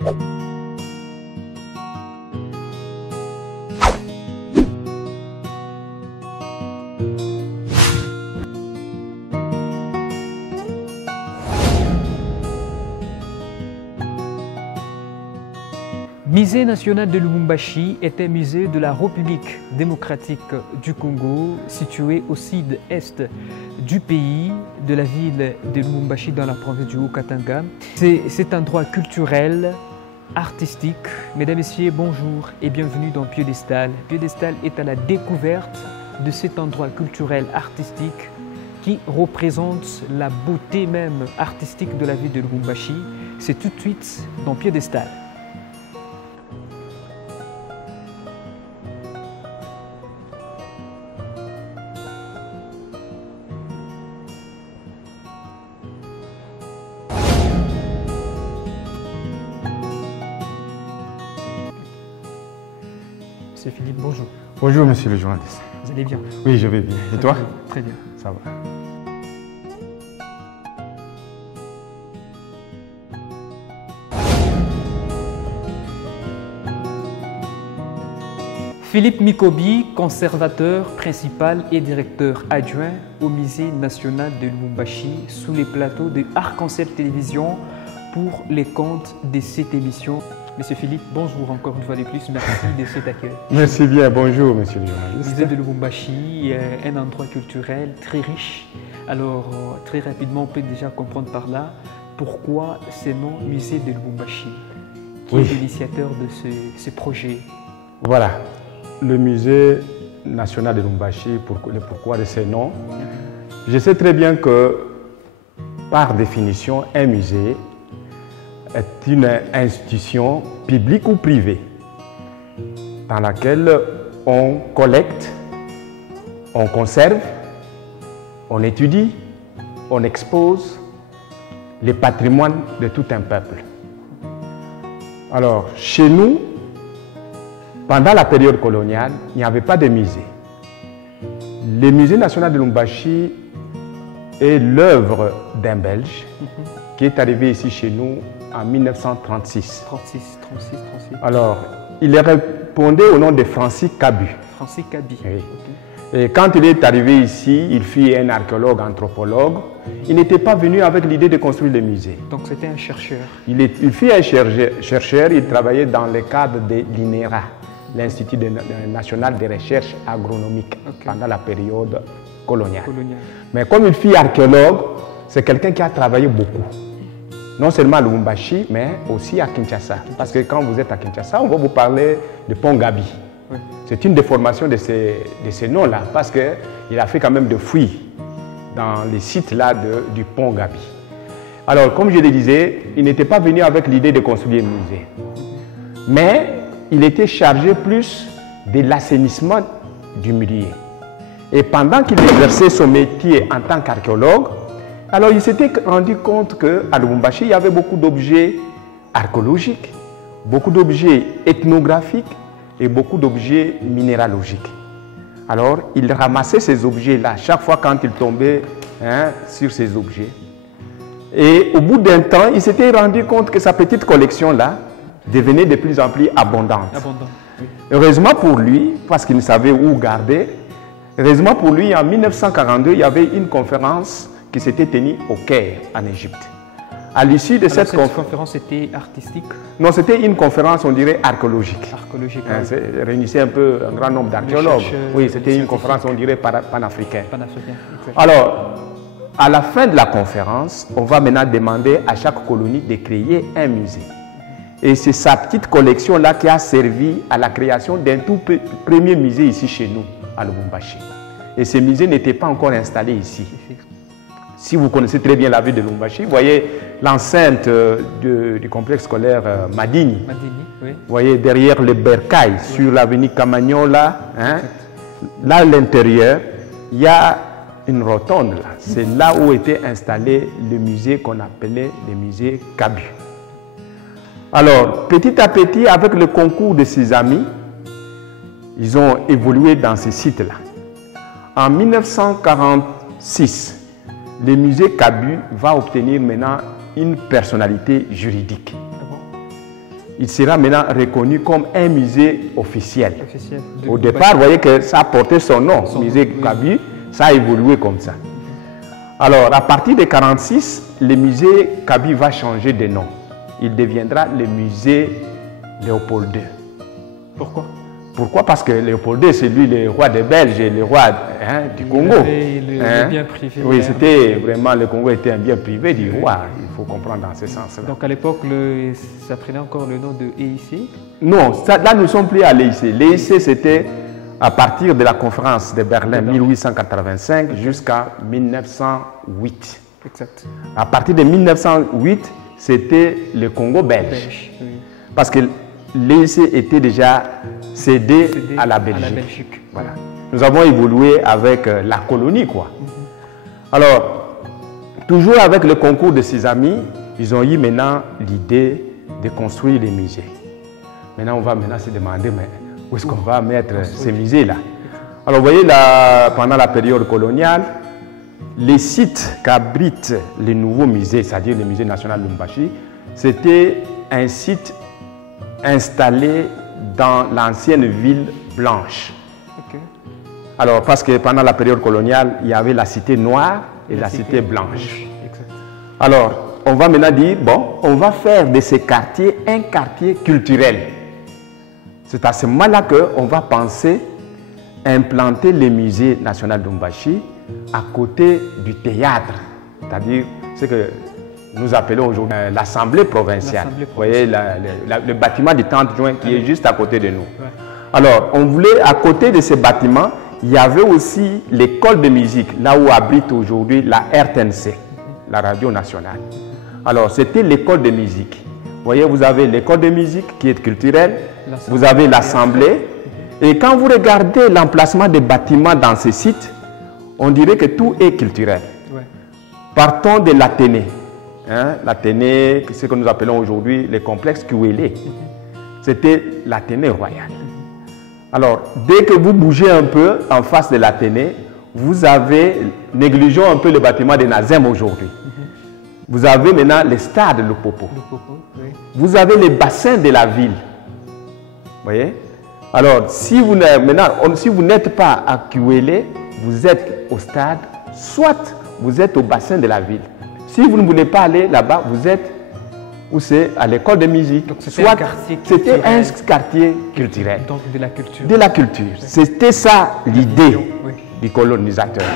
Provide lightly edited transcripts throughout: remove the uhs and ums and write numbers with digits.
Musée national de Lubumbashi est un musée de la République démocratique du Congo, situé au sud-est du pays, de la ville de Lubumbashi dans la province du Haut-Katanga. C'est un endroit culturel, artistique. Mesdames, Messieurs, bonjour et bienvenue dans Piédestal. Piédestal est à la découverte de cet endroit culturel, artistique qui représente la beauté même artistique de la ville de Lubumbashi. C'est tout de suite dans Piédestal. Monsieur Philippe, bonjour. Bonjour, monsieur le journaliste. Vous allez bien? Oui, je vais bien. Et toi? Très bien. Ça va. Philippe Mikobi, conservateur principal et directeur adjoint au Musée national de Lubumbashi, sous les plateaux de Arc-en-Ciel Télévision pour les comptes de cette émission. Monsieur Philippe, bonjour encore une fois de plus, merci de cet accueil. Merci bien, bonjour monsieur le journaliste. Le musée de Lubumbashi est un endroit culturel très riche. Alors, très rapidement, on peut déjà comprendre par là pourquoi ce nom musée de Lubumbashi, qui est l'initiateur de ce projet. Voilà, le musée national de Lubumbashi, le pourquoi de ce nom. Je sais très bien que, par définition, un musée est une institution publique ou privée dans laquelle on collecte, on conserve, on étudie, on expose les patrimoines de tout un peuple. Alors, chez nous, pendant la période coloniale, il n'y avait pas de musée. Le musée national de Lubumbashi est l'œuvre d'un Belge qui est arrivé ici chez nous en 1936. 36. Alors, il répondait au nom de Francis Kabu. Francis Kabu. Oui. Okay. Et quand il est arrivé ici, il fut un archéologue, anthropologue. Il n'était pas venu avec l'idée de construire le musée. Donc c'était un chercheur. Il fut un chercheur, il travaillait dans le cadre de l'INERA, l'Institut national de recherche agronomique, pendant la période coloniale. Mais comme il fut archéologue, c'est quelqu'un qui a travaillé beaucoup. Non seulement à Lubumbashi, mais aussi à Kinshasa. Parce que quand vous êtes à Kinshasa, on va vous parler de Pont Gabi. Oui. C'est une déformation de ces noms-là, parce qu'il a fait quand même de fouilles dans les sites-là du Pont Gabi. Alors, comme je le disais, il n'était pas venu avec l'idée de construire un musée. Mais il était chargé plus de l'assainissement du milieu. Et pendant qu'il exerçait son métier en tant qu'archéologue, alors il s'était rendu compte qu'à Lubumbashi, il y avait beaucoup d'objets archéologiques, beaucoup d'objets ethnographiques et beaucoup d'objets minéralogiques. Alors il ramassait ces objets-là chaque fois quand il tombait sur ces objets. Et au bout d'un temps, il s'était rendu compte que sa petite collection-là devenait de plus en plus abondante. Oui. Heureusement pour lui, parce qu'il ne savait où garder, heureusement pour lui, en 1942, il y avait une conférence qui s'était tenue au Caire, en Égypte. À l'issue de cette conférence, c'était artistique? Non, c'était une conférence, on dirait, archéologique. Archéologique. Ça réunissait un peu un grand nombre d'archéologues. Oui, c'était une conférence, on dirait, panafricaine. Alors, à la fin de la conférence, on va maintenant demander à chaque colonie de créer un musée. Et c'est sa petite collection-là qui a servi à la création d'un tout premier musée ici chez nous, à Lubumbashi. Et ce musée n'était pas encore installé ici. Si vous connaissez très bien la ville de Lubumbashi, vous voyez l'enceinte du complexe scolaire Madini. Oui. Vous voyez derrière le bercail, sur l'avenue Camagnola, là à l'intérieur, il y a une rotonde. C'est là où était installé le musée qu'on appelait le musée Kabu. Alors, petit à petit, avec le concours de ses amis, ils ont évolué dans ces sites-là. En 1946, le musée Kabu va obtenir maintenant une personnalité juridique. il sera maintenant reconnu comme un musée officiel. Au départ, vous voyez que ça a porté son nom, musée Kaby, ça a évolué comme ça. Alors, à partir de 1946, le musée Kaby va changer de nom. Il deviendra le musée Léopold II. Pourquoi? Pourquoi? Parce que Léopold II, c'est lui le roi des Belges et le roi du Congo. Le bien privé. Oui, c'était vraiment, le Congo était un bien privé du roi, il faut comprendre dans ce sens-là. Donc à l'époque, ça prenait encore le nom de EIC? Non, là nous ne sommes plus à l'EIC. L'EIC, c'était à partir de la conférence de Berlin 1885 jusqu'à 1908. Exact. À partir de 1908, c'était le Congo belge. Oui. Parce que l'EIC était déjà cédé à la Belgique. Voilà. Nous avons évolué avec la colonie, quoi. Alors, toujours avec le concours de ses amis, ils ont eu maintenant l'idée de construire des musées. Maintenant, on va maintenant se demander, mais où est-ce qu'on va mettre ces musées-là? Alors, vous voyez, pendant la période coloniale, les sites qu'abritent les nouveaux musées, c'est-à-dire le musée national de Lubumbashi, c'était un site installé dans l'ancienne ville blanche. Okay. Alors, parce que pendant la période coloniale, il y avait la cité noire et la cité blanche. Exact. Alors, on va maintenant dire, bon, on va faire de ces quartiers un quartier culturel. C'est à ce moment-là qu'on va penser implanter le musée national de Lubumbashi à côté du théâtre, c'est-à-dire ce que nous appelons aujourd'hui l'Assemblée provinciale. Vous voyez, le bâtiment du 30 juin qui est juste à côté de nous. Ouais. Alors, on voulait, à côté de ce bâtiment, il y avait aussi l'école de musique, là où abrite aujourd'hui la RTNC, la radio nationale. Alors, c'était l'école de musique. Vous voyez, vous avez l'école de musique qui est culturelle, vous avez l'Assemblée. Et quand vous regardez l'emplacement des bâtiments dans ces sites, on dirait que tout est culturel. Ouais. Partons de l'Athénée. L'Athénée, ce que nous appelons aujourd'hui le complexe Kiwele. C'était l'Athénée royale. Alors, dès que vous bougez un peu en face de l'Athénée, vous avez, négligeons un peu le bâtiment de Nazem aujourd'hui. Vous avez maintenant le stade Lupopo. Oui. Vous avez les bassins de la ville. Vous voyez? Alors, si vous n'êtes pas à Kiwele, vous êtes au stade, soit vous êtes au bassin de la ville. Si vous ne voulez pas aller là-bas, vous êtes où c'est à l'école de musique. C'était un quartier culturel. Donc de la culture. De la culture. C'était ça l'idée du colonisateur.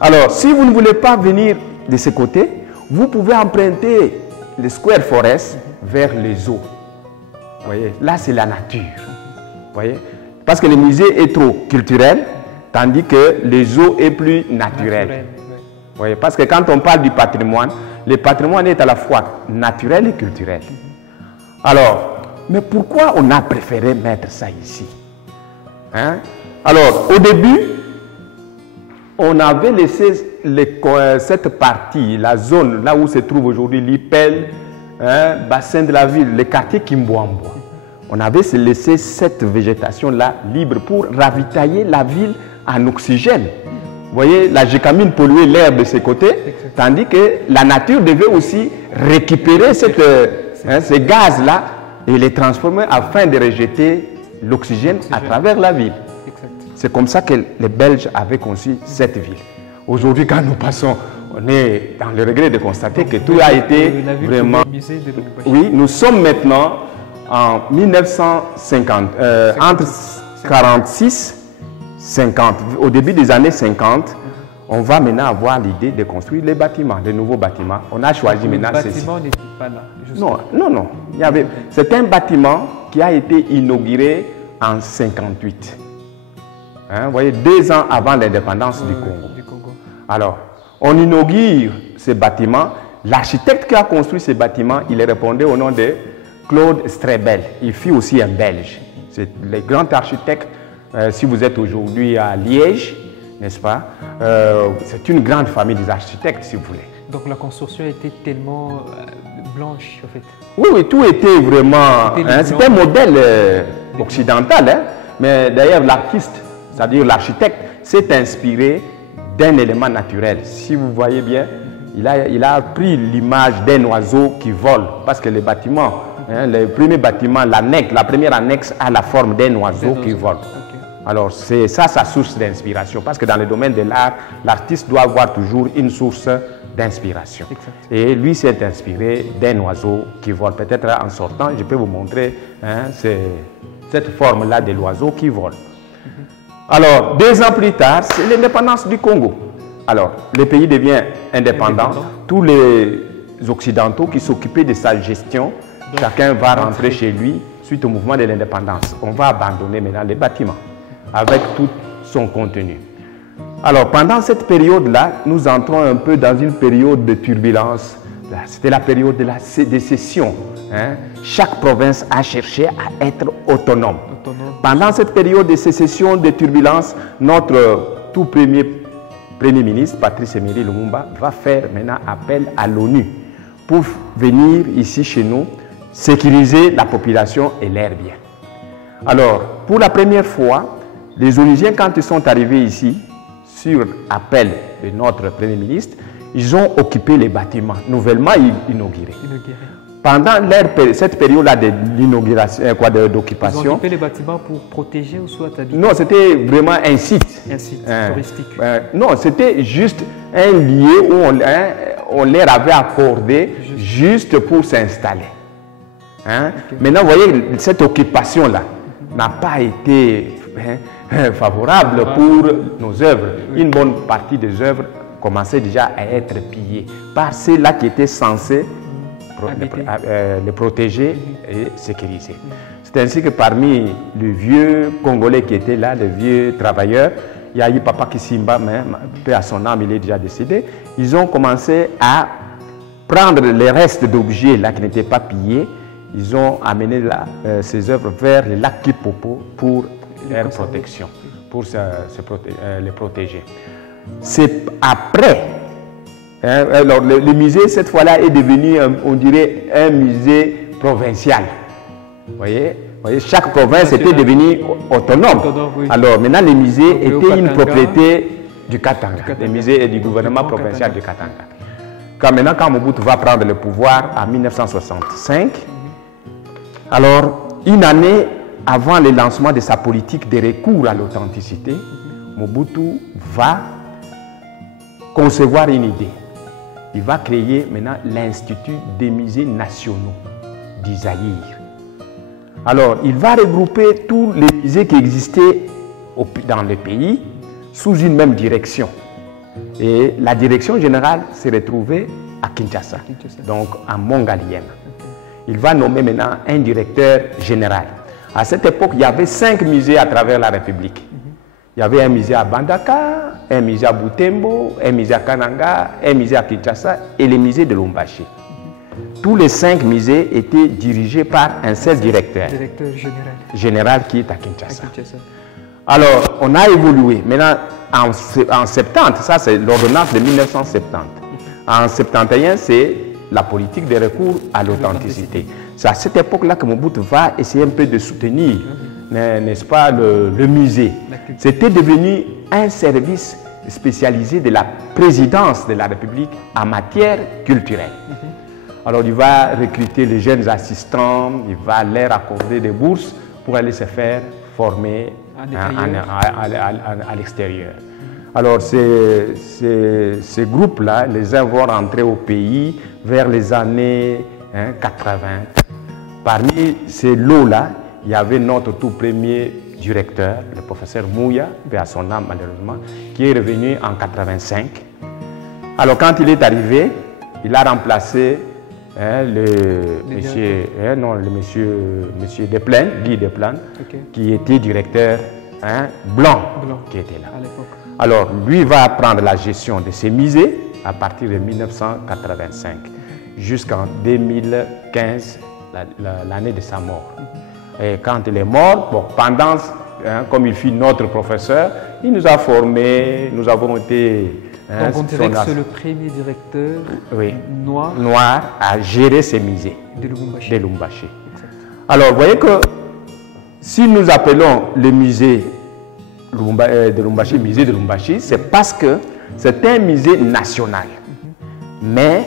Alors, si vous ne voulez pas venir de ce côté, vous pouvez emprunter le Square Forest vers les eaux. Vous voyez, là c'est la nature. Vous voyez, parce que le musée est trop culturel, tandis que les eaux est plus naturel. Vous voyez, parce que quand on parle du patrimoine, le patrimoine est à la fois naturel et culturel. Alors, mais pourquoi on a préféré mettre ça ici? Alors, au début, on avait laissé cette partie, la zone là où se trouve aujourd'hui l'Ipel, bassin de la ville, le quartier Kimbouamboua. On avait laissé cette végétation-là libre pour ravitailler la ville en oxygène. Vous voyez, la gécamine polluait l'air de ses côtés, tandis que la nature devait aussi récupérer ces gaz-là et les transformer afin de rejeter l'oxygène à travers la ville. C'est comme ça que les Belges avaient conçu cette ville. Aujourd'hui, quand nous passons, on est dans le regret de constater que tout a été vraiment... Oui, nous sommes maintenant en 1950, entre 1946 50, au début des années 50, on va maintenant avoir l'idée de construire les bâtiments, les nouveaux bâtiments. On a choisi maintenant ceci. Le bâtiment n'était pas là. Non. C'est un bâtiment qui a été inauguré en 58. Vous voyez, 2 ans avant l'indépendance du Congo. Alors, on inaugure ce bâtiment. L'architecte qui a construit ce bâtiment, il répondait au nom de Claude Strebel. Il fut aussi un Belge. C'est le grand architecte. Si vous êtes aujourd'hui à Liège, n'est-ce pas? C'est une grande famille des architectes, si vous voulez. Donc la construction était tellement blanche, en fait. Oui, tout était vraiment... C'était un modèle occidental. Mais d'ailleurs, l'artiste, c'est-à-dire l'architecte, s'est inspiré d'un élément naturel. Si vous voyez bien, il a pris l'image d'un oiseau qui vole, parce que les bâtiments Hein, le premier bâtiment, la première annexe a la forme d'un oiseau qui vole. Alors, c'est ça sa source d'inspiration, parce que dans le domaine de l'art, l'artiste doit avoir toujours une source d'inspiration. Et lui s'est inspiré d'un oiseau qui vole. Peut-être en sortant, je peux vous montrer cette forme-là de l'oiseau qui vole. Alors, 2 ans plus tard, c'est l'indépendance du Congo. Alors, le pays devient indépendant. Tous les Occidentaux qui s'occupaient de sa gestion, chacun va rentrer chez lui suite au mouvement de l'indépendance. On va abandonner maintenant les bâtiments avec tout son contenu. Alors, pendant cette période-là, nous entrons un peu dans une période de turbulence. C'était la période de sécession. Hein. Chaque province a cherché à être autonome. Pendant cette période de sécession, de turbulence, notre tout premier ministre, Patrice Emery Lumumba, va faire maintenant appel à l'ONU pour venir ici chez nous sécuriser la population et leurs biens. Alors, pour la première fois, les Onusiens, quand ils sont arrivés ici, sur appel de notre Premier ministre, ils ont occupé les bâtiments nouvellement inaugurés. Pendant cette période-là de l'inauguration, d'occupation... Ils ont occupé les bâtiments pour protéger ou soit habiter? Non, c'était vraiment un site. Un site touristique. Non, c'était juste un lieu où on leur avait accordé juste pour s'installer. Hein? Maintenant, vous voyez, cette occupation-là n'a pas été favorable pour nos œuvres. Une bonne partie des œuvres commençaient déjà à être pillées par ceux-là qui étaient censés les protéger et sécuriser. C'est ainsi que parmi les vieux Congolais qui étaient là, les vieux travailleurs, il y a eu Papa Kisimba, mais peu à son âme, il est déjà décédé. Ils ont commencé à prendre les restes d'objets là qui n'étaient pas pillés. Ils ont amené ces œuvres vers le lac Kipopo pour leur protection, pour les protéger. C'est après, alors le musée cette fois-là est devenu, on dirait, un musée provincial. Vous voyez, chaque province était devenue autonome. Alors maintenant, le musée était une propriété du Katanga. Le musée est du gouvernement provincial du Katanga. Quand Mobutu va prendre le pouvoir en 1965, alors une année avant le lancement de sa politique de recours à l'authenticité, Mobutu va concevoir une idée. Il va créer maintenant l'Institut des musées nationaux du Zaïre. Alors, il va regrouper tous les musées qui existaient dans le pays sous une même direction. Et la direction générale s'est retrouvée à Kinshasa, donc à Mongaliema. Il va nommer maintenant un directeur général. À cette époque, il y avait 5 musées à travers la République. Il y avait un musée à Bandaka, un musée à Butembo, un musée à Kananga, un musée à Kinshasa et le musée de Lubumbashi. Tous les 5 musées étaient dirigés par un seul directeur général qui est à Kinshasa. Alors, on a évolué. Maintenant, en 70, ça c'est l'ordonnance de 1970. En 71, c'est la politique de recours à l'authenticité. C'est à cette époque-là que Mobutu va essayer un peu de soutenir, n'est-ce pas, le musée. C'était devenu un service spécialisé de la présidence de la République en matière culturelle. Alors il va recruter les jeunes assistants, il va leur accorder des bourses pour aller se faire former à l'extérieur. Alors ces groupes-là, les uns vont rentrer au pays vers les années 80. Parmi ces lots-là, il y avait notre tout premier directeur, le professeur Mouya, paix à son âme malheureusement, qui est revenu en 85. Alors quand il est arrivé, il a remplacé monsieur Desplaines, Guy Desplaines, qui était directeur blanc qui était là. Alors lui va prendre la gestion de ces musées à partir de 1985 jusqu'en 2015, l'année de sa mort. Et quand il est mort, bon, pendant, comme il fut notre professeur, il nous a formés, nous avons été... Donc on dirait que c'est le premier directeur noir à gérer ces musées de Lubumbashi. Alors vous voyez que si nous appelons le musée de Lubumbashi, musée de Lubumbashi, c'est parce que c'est un musée national, mais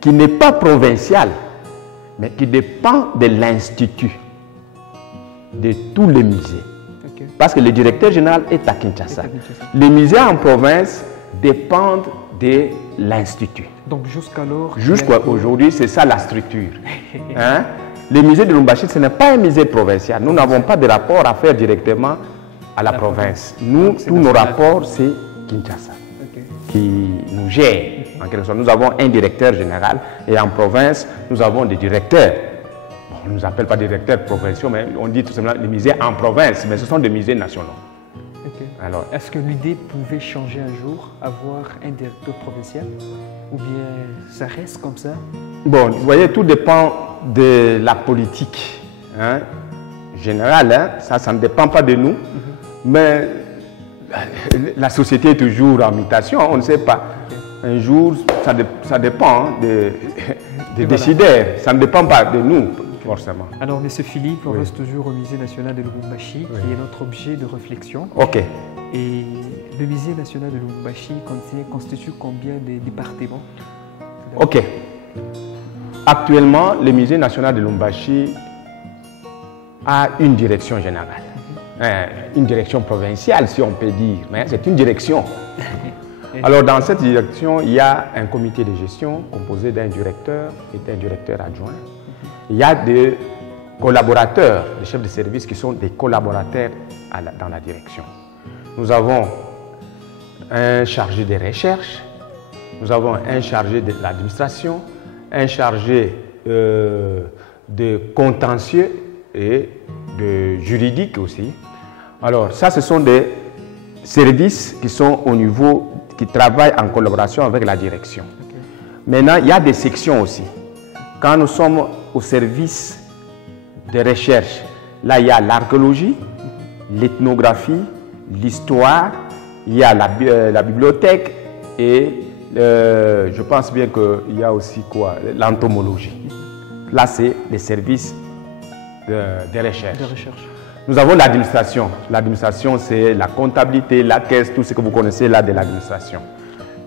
qui n'est pas provincial. mais qui dépend de l'Institut, de tous les musées. Okay. Parce que le directeur général est à Kinshasa. Les musées en province dépendent de l'Institut. Donc jusqu'alors... Jusqu'à aujourd'hui, c'est ça la structure. Hein? Le musée de Lubumbashi, ce n'est pas un musée provincial. Nous n'avons pas de rapport à faire directement à la province. Nous, tous nos rapports, c'est Kinshasa qui nous gère. En quelque sorte, nous avons un directeur général et en province, nous avons des directeurs. Bon, on ne nous appelle pas directeurs provinciaux, mais on dit tout simplement les musées en province, mais ce sont des musées nationaux. Alors, est-ce que l'idée pouvait changer un jour, avoir un directeur provincial, ou bien ça reste comme ça? Bon, vous voyez, tout dépend de la politique générale. Hein? Ça ne dépend pas de nous, mais la société est toujours en mutation, on ne sait pas. Un jour, ça dépend des décideurs, ça ne dépend pas de nous, forcément. Alors, M. Philippe, on reste toujours au Musée national de Lubumbashi, qui est notre objet de réflexion. Ok. Et le Musée national de Lubumbashi constitue combien de départements? Ok. Actuellement, le Musée national de Lubumbashi a une direction générale. Une direction provinciale, si on peut dire, mais c'est une direction. Alors, dans cette direction, il y a un comité de gestion composé d'un directeur et d'un directeur adjoint. Il y a des collaborateurs, des chefs de service qui sont des collaborateurs dans la direction. Nous avons un chargé de recherche, nous avons un chargé de l'administration, un chargé de contentieux et de juridique aussi. Alors, ça, ce sont des services qui sont au niveau, qui travaillent en collaboration avec la direction. Maintenant, il y a des sections aussi. Quand nous sommes au service de recherche, là, il y a l'archéologie, l'ethnographie, l'histoire, il y a la bibliothèque et je pense bien qu'il y a aussi quoi, l'entomologie. Là, c'est les services de recherche. Nous avons l'administration. L'administration, c'est la comptabilité, la caisse, tout ce que vous connaissez là de l'administration.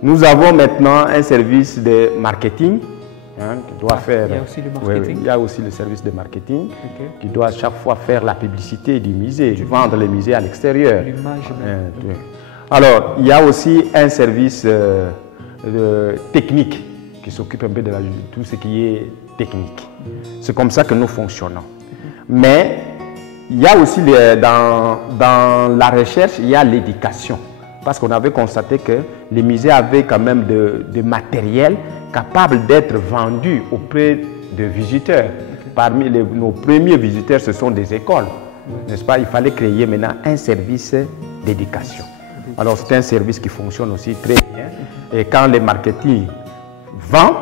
Nous avons maintenant un service de marketing qui doit faire... Il y a aussi le marketing. Oui, il y a aussi le service de marketing qui doit chaque fois faire la publicité du musée, vendre les musées à l'extérieur. Alors, il y a aussi un service technique qui s'occupe un peu de tout ce qui est technique. C'est comme ça que nous fonctionnons. Mais il y a aussi, dans la recherche, il y a l'éducation. Parce qu'on avait constaté que les musées avaient quand même de matériel capable d'être vendu auprès de visiteurs. Parmi nos premiers visiteurs, ce sont des écoles. N'est-ce pas? Il fallait créer maintenant un service d'éducation. Alors c'est un service qui fonctionne aussi très bien. Et quand le marketing vend,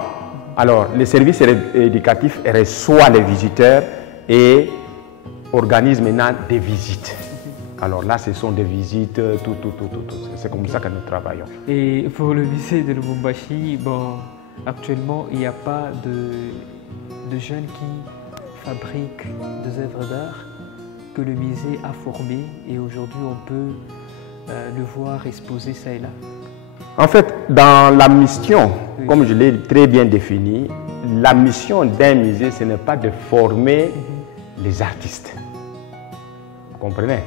alors le service éducatif reçoit les visiteurs et organise maintenant des visites. Alors là, ce sont des visites, tout. C'est comme ça que nous travaillons. Et pour le musée de Lubumbashi, bon, actuellement, il n'y a pas de jeunes qui fabriquent des œuvres d'art que le musée a formées et aujourd'hui, on peut le voir exposé ça et là. En fait, dans la mission, comme je l'ai très bien défini, la mission d'un musée, ce n'est pas de former les artistes. Vous comprenez?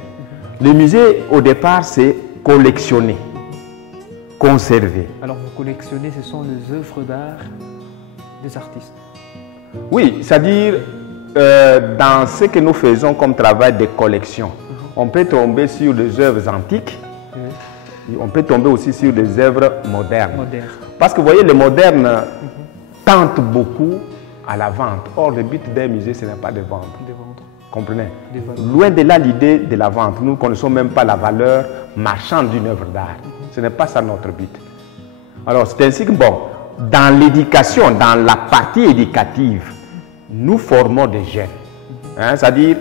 Le musée, au départ, c'est collectionner, conserver. Alors, vous collectionnez, ce sont les œuvres d'art des artistes? Oui, c'est-à-dire, dans ce que nous faisons comme travail de collection, on peut tomber sur des œuvres antiques, on peut tomber aussi sur des œuvres modernes. Parce que vous voyez, les modernes tentent beaucoup à la vente. Or, le but d'un musée, ce n'est pas de vendre. Comprenez? Loin de là l'idée de la vente. Nous ne connaissons même pas la valeur marchande d'une œuvre d'art. Ce n'est pas ça notre but. Alors, c'est ainsi que, bon, dans l'éducation, dans la partie éducative, nous formons des jeunes. C'est-à-dire,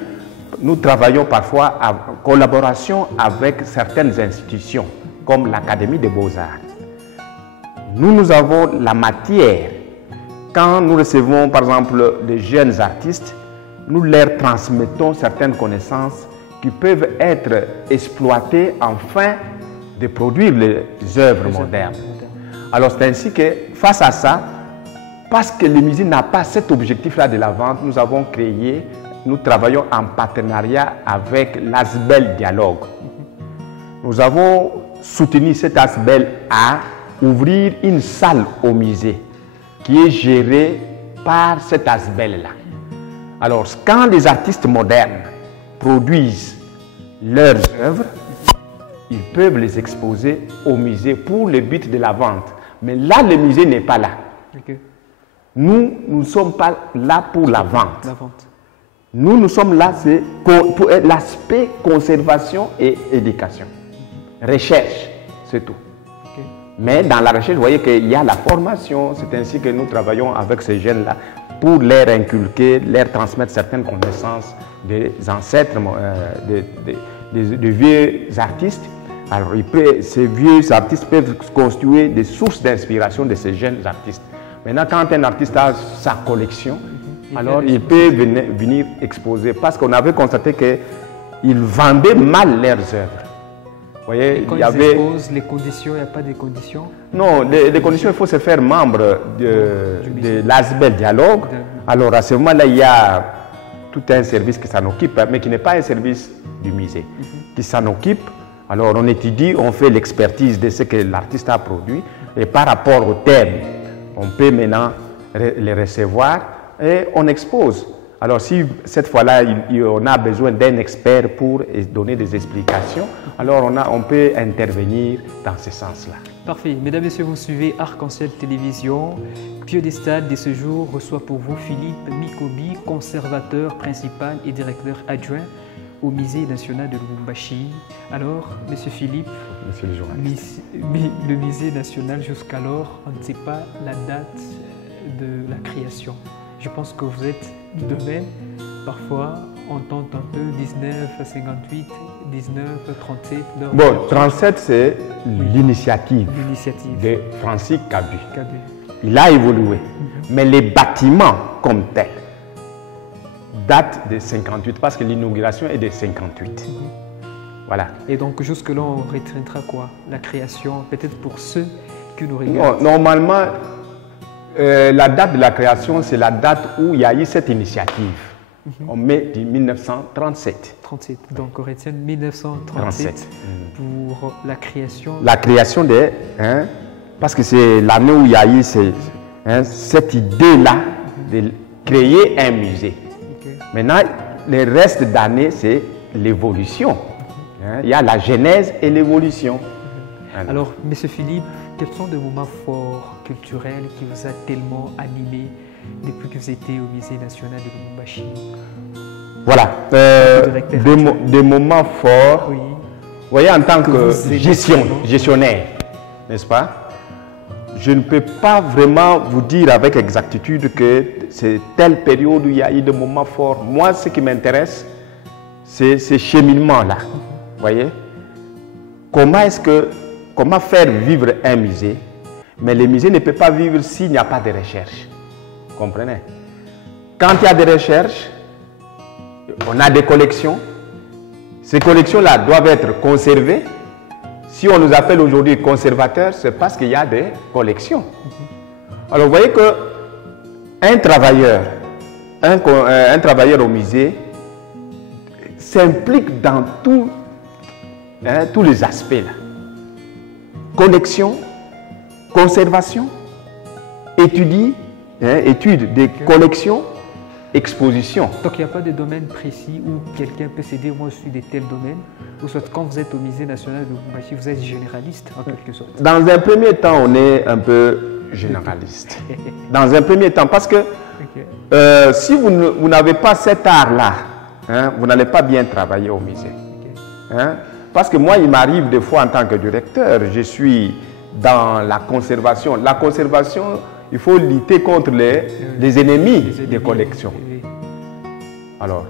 nous travaillons parfois en collaboration avec certaines institutions, comme l'Académie des Beaux-Arts. Nous avons la matière. Quand nous recevons, par exemple, des jeunes artistes, nous leur transmettons certaines connaissances qui peuvent être exploitées afin de produire les œuvres modernes. Alors c'est ainsi que face à ça, parce que le musée n'a pas cet objectif-là de la vente, nous travaillons en partenariat avec l'Asbel Dialogue. Nous avons soutenu cet Asbel à ouvrir une salle au musée qui est gérée par cet Asbel-là. Alors, quand les artistes modernes produisent leurs œuvres, ils peuvent les exposer au musée pour le but de la vente. Mais là, le musée n'est pas là. Okay. Nous ne sommes pas là pour la vente. Nous sommes là pour l'aspect conservation et éducation. Recherche, c'est tout. Okay. Mais dans la recherche, vous voyez qu'il y a la formation. C'est ainsi que nous travaillons avec ces jeunes-là pour leur inculquer, leur transmettre certaines connaissances des ancêtres, des vieux artistes. Alors, ces vieux artistes peuvent constituer des sources d'inspiration de ces jeunes artistes. Maintenant, quand un artiste a sa collection, alors il peut venir exposer. Parce qu'on avait constaté qu'ils vendaient mal leurs œuvres. Vous voyez, quand ils exposent les conditions, il n'y a pas de conditions? Non, les conditions, il faut se faire membre de l'Asbel Dialogue. Alors, à ce moment-là, il y a tout un service qui s'en occupe, mais qui n'est pas un service du musée, qui s'en occupe. Alors, on étudie, on fait l'expertise de ce que l'artiste a produit, et par rapport au thème, on peut maintenant les recevoir et on expose. Alors, si cette fois-là, on a besoin d'un expert pour donner des explications, alors on peut intervenir dans ce sens-là. Parfait. Mesdames et messieurs, vous suivez Arc-en-Ciel Télévision. Piédestal de ce jour reçoit pour vous Philippe Mikobi, conservateur principal et directeur adjoint au Musée national de Lubumbashi. Alors, Monsieur Philippe, Monsieur le journaliste, le Musée national jusqu'alors, on ne sait pas la date de la création. Je pense que vous êtes demain, parfois on tente un peu 1958, 1937. Bon, 37 c'est l'initiative de Francis Cabu. Il a évolué, mais les bâtiments comme tels datent de 58 parce que l'inauguration est de 58. Voilà. Et donc jusque-là on retraitera quoi? La création, peut-être pour ceux qui nous regardent. Non, normalement, la date de la création, c'est la date où il y a eu cette initiative. En mai 1937. 37. Donc on retient 1937 pour la création. La création des... parce que c'est l'année où il y a eu cette idée-là de créer un musée. Okay. Maintenant, le reste d'année, c'est l'évolution. Il y a la genèse et l'évolution. Alors, M. Philippe, quels sont des moments forts culturels qui vous a tellement animé depuis que vous étiez au Musée national de Lubumbashi? Voilà, des moments forts. Oui. Vous voyez, en tant que gestionnaire, n'est-ce pas? Je ne peux pas vraiment vous dire avec exactitude que c'est telle période où il y a eu des moments forts. Moi, ce qui m'intéresse, c'est ce cheminement-là. Vous voyez? Comment faire vivre un musée? Mais le musée ne peut pas vivre s'il n'y a pas de recherche. Vous comprenez? Quand il y a des recherches, on a des collections. Ces collections-là doivent être conservées. Si on nous appelle aujourd'hui conservateurs, c'est parce qu'il y a des collections. Alors vous voyez qu'un travailleur, un travailleur au musée s'implique dans tous les aspects là. Collection, conservation, étude des collections, exposition. Donc il n'y a pas de domaine précis où quelqu'un peut se dire moi je suis de tel domaine, ou soit quand vous êtes au Musée national de Lubumbashi, vous êtes généraliste en quelque sorte. Dans un premier temps, on est un peu généraliste. Dans un premier temps, parce que si vous n'avez pas cet art-là, vous n'allez pas bien travailler au musée. Parce que moi, il m'arrive des fois en tant que directeur, je suis dans la conservation. La conservation, il faut lutter contre les ennemis des collections. Alors,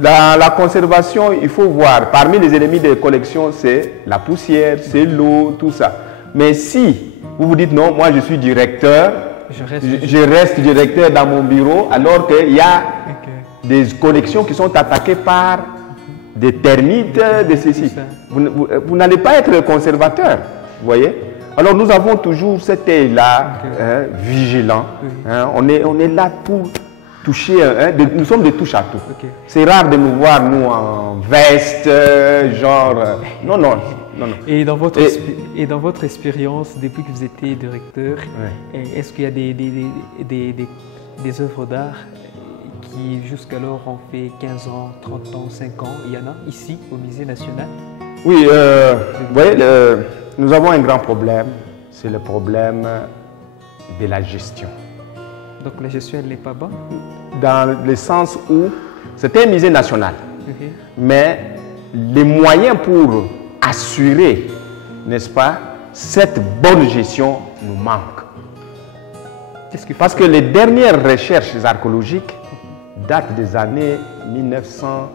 la conservation, il faut voir, parmi les ennemis des collections, c'est la poussière, c'est l'eau, tout ça. Mais si vous vous dites non, moi je suis directeur, je reste directeur dans mon bureau, alors qu'il y a des collections qui sont attaquées par des termites, de ceci. Vous n'allez pas être conservateur, vous voyez. Alors nous avons toujours cet œil-là, vigilant. On est là pour toucher, nous sommes de touche à tout. C'est rare de nous voir, nous, en veste, genre... non. Et dans votre expérience, depuis que vous étiez directeur, est-ce qu'il y a des œuvres d'art qui jusqu'alors ont fait 15 ans, 30 ans, 5 ans, il y en a ici au Musée national? Oui, vous voyez, nous avons un grand problème, c'est le problème de la gestion. Donc la gestion, elle n'est pas bonne? Dans le sens où c'était un musée national, mais les moyens pour assurer, n'est-ce pas, cette bonne gestion nous manquent. Parce que les dernières recherches archéologiques datent des années 1900,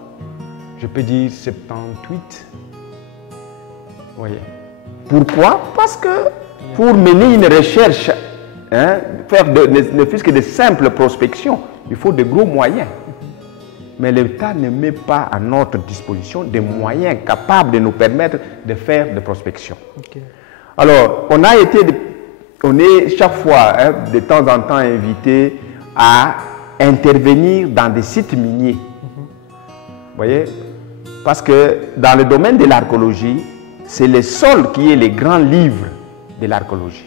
je peux dire 78. Vous voyez. Pourquoi? Parce que pour mener une recherche, faire ne fût-ce que de simples prospections, il faut de gros moyens. Mais l'État ne met pas à notre disposition des moyens capables de nous permettre de faire des prospections. Alors, on est chaque fois, de temps en temps, invité à intervenir dans des sites miniers. Vous voyez? Parce que dans le domaine de l'archéologie, c'est le sol qui est le grand livre de l'archéologie.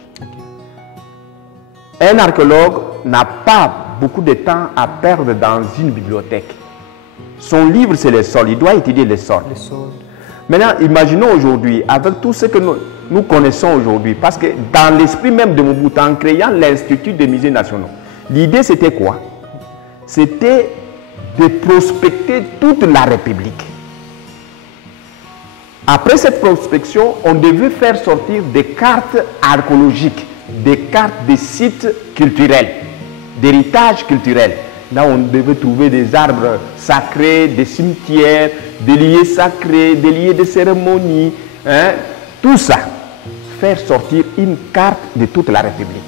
Un archéologue n'a pas beaucoup de temps à perdre dans une bibliothèque. Son livre, c'est le sol. Il doit étudier le sol. Maintenant, imaginons aujourd'hui, avec tout ce que nous connaissons aujourd'hui, parce que dans l'esprit même de Mobutu, en créant l'Institut des musées nationaux, l'idée c'était quoi? C'était de prospecter toute la République. Après cette prospection, on devait faire sortir des cartes archéologiques, des cartes des sites culturels, d'héritage culturel. Là, on devait trouver des arbres sacrés, des cimetières, des lieux sacrés, des lieux de cérémonie, tout ça. Faire sortir une carte de toute la République.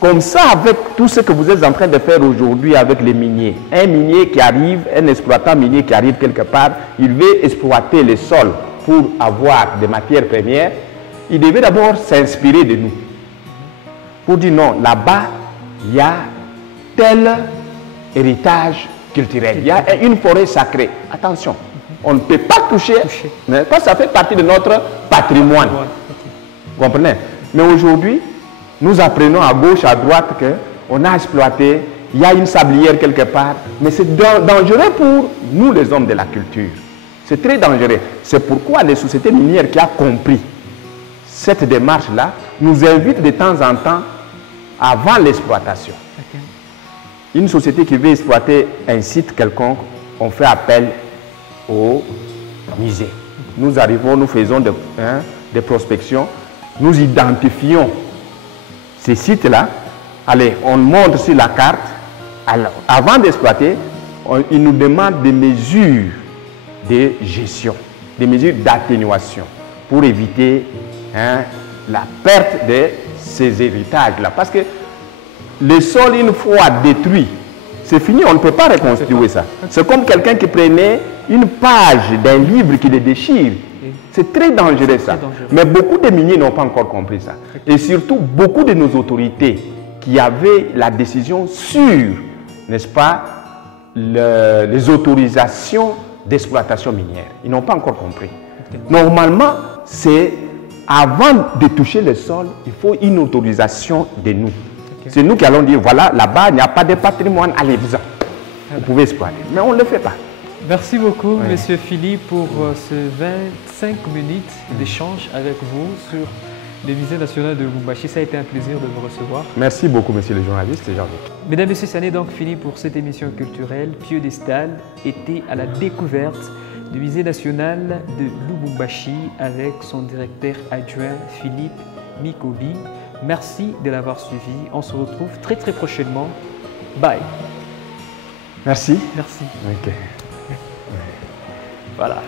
Comme ça, avec tout ce que vous êtes en train de faire aujourd'hui avec les miniers, un minier qui arrive, un exploitant minier qui arrive quelque part, il veut exploiter le sol pour avoir des matières premières, il devait d'abord s'inspirer de nous. Pour dire non, là-bas, il y a tel héritage culturel. Il y a une forêt sacrée. Attention, on ne peut pas toucher, parce que ça fait partie de notre patrimoine. Vous comprenez? Mais aujourd'hui, nous apprenons à gauche, à droite qu'on a exploité, il y a une sablière quelque part, mais c'est dangereux pour nous les hommes de la culture. C'est très dangereux. C'est pourquoi les sociétés minières qui ont compris cette démarche-là nous invitent de temps en temps avant l'exploitation. Une société qui veut exploiter un site quelconque, on fait appel au musée. Nous arrivons, nous faisons des prospections, nous identifions ces sites-là. Allez, on montre sur la carte. Alors, avant d'exploiter, ils nous demandent des mesures de gestion, des mesures d'atténuation pour éviter la perte de ces héritages-là. Parce que le sol, une fois détruit, c'est fini, on ne peut pas reconstruire ça. C'est comme quelqu'un qui prenait une page d'un livre qui le déchire. C'est très dangereux ça. Mais beaucoup de miniers n'ont pas encore compris ça. Et surtout, beaucoup de nos autorités qui avaient la décision sur, n'est-ce pas, les autorisations d'exploitation minière. Ils n'ont pas encore compris. Normalement, c'est avant de toucher le sol, il faut une autorisation de nous. C'est nous qui allons dire, voilà, là-bas, il n'y a pas de patrimoine, allez-vous-en. Vous pouvez exploiter. Mais on ne le fait pas. Merci beaucoup, Monsieur Philippe, pour ce 25 minutes d'échange avec vous sur le Musée national de Lubumbashi. Ça a été un plaisir de vous recevoir. Merci beaucoup, monsieur le journaliste. C'est gentil. Mesdames et messieurs, ça n'est donc fini pour cette émission culturelle. Piédestal était à la découverte du Musée national de Lubumbashi avec son directeur adjoint Philippe Mikobi. Merci de l'avoir suivi. On se retrouve très très prochainement. Bye. Merci. Merci. Ok. Voilà.